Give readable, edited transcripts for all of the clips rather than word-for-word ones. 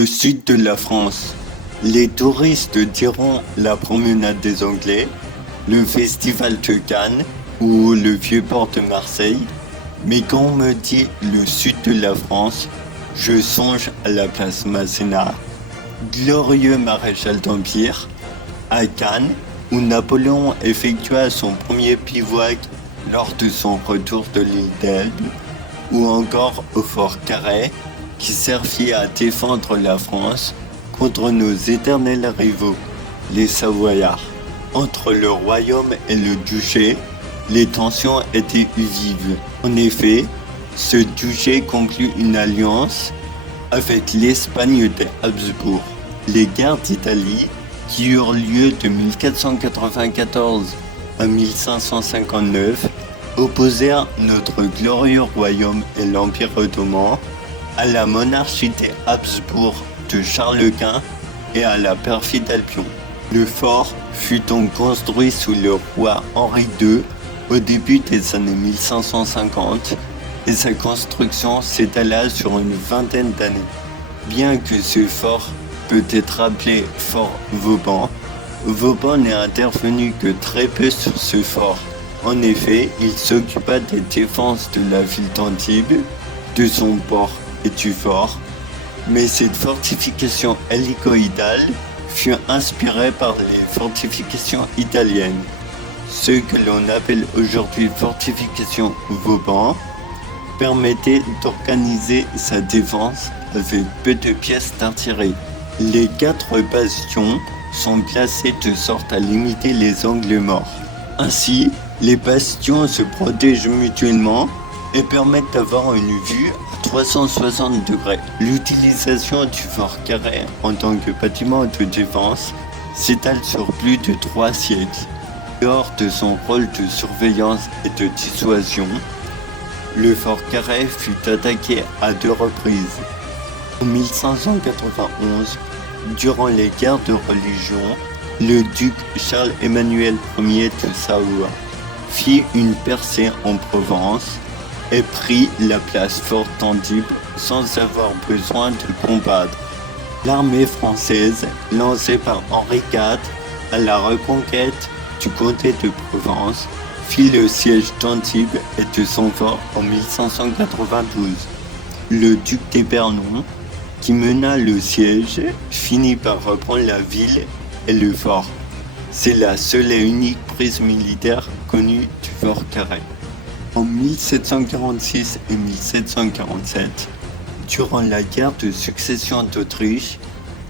Le sud de la France. Les touristes diront la promenade des Anglais, le festival de Cannes ou le vieux port de Marseille. Mais quand on me dit le sud de la France, je songe à la place Masséna, glorieux maréchal d'Empire, à Cannes, où Napoléon effectua son premier bivouac lors de son retour de l'île d'Elbe, ou encore au fort Carré, qui servit à défendre la France contre nos éternels rivaux, les Savoyards. Entre le royaume et le duché, les tensions étaient vives. En effet, ce duché conclut une alliance avec l'Espagne des Habsbourg. Les guerres d'Italie, qui eurent lieu de 1494 à 1559, opposèrent notre glorieux royaume et l'Empire ottoman à la monarchie des Habsbourg de Charles Quint et à la perfide Albion. Le fort fut donc construit sous le roi Henri II au début des années 1550 et sa construction s'étala sur une vingtaine d'années. Bien que ce fort peut être appelé fort Vauban, Vauban n'est intervenu que très peu sur ce fort. En effet, il s'occupa des défenses de la ville d'Antibes, de son port et du fort, mais cette fortification hélicoïdale fut inspirée par les fortifications italiennes. Ce que l'on appelle aujourd'hui fortification Vauban permettait d'organiser sa défense avec peu de pièces d'artillerie. Les 4 bastions sont placés de sorte à limiter les angles morts. Ainsi, les bastions se protègent mutuellement et permettent d'avoir une vue à 360 degrés. L'utilisation du fort Carré en tant que bâtiment de défense s'étale sur plus de 3 siècles. Dehors de son rôle de surveillance et de dissuasion, le fort Carré fut attaqué à 2 reprises. En 1591, durant les guerres de religion, le duc Charles-Emmanuel Ier de Savoie fit une percée en Provence et prit la place forte d'Antibes sans avoir besoin de combattre. L'armée française, lancée par Henri IV à la reconquête du comté de Provence, fit le siège d'Antibes et de son fort en 1592. Le duc d'Épernon, qui mena le siège, finit par reprendre la ville et le fort. C'est la seule et unique prise militaire connue du fort Carré. En 1746 et 1747, durant la guerre de succession d'Autriche,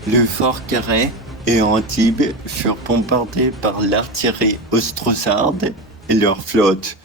le fort Carré et Antibes furent bombardés par l'artillerie austro-sarde et leur flotte.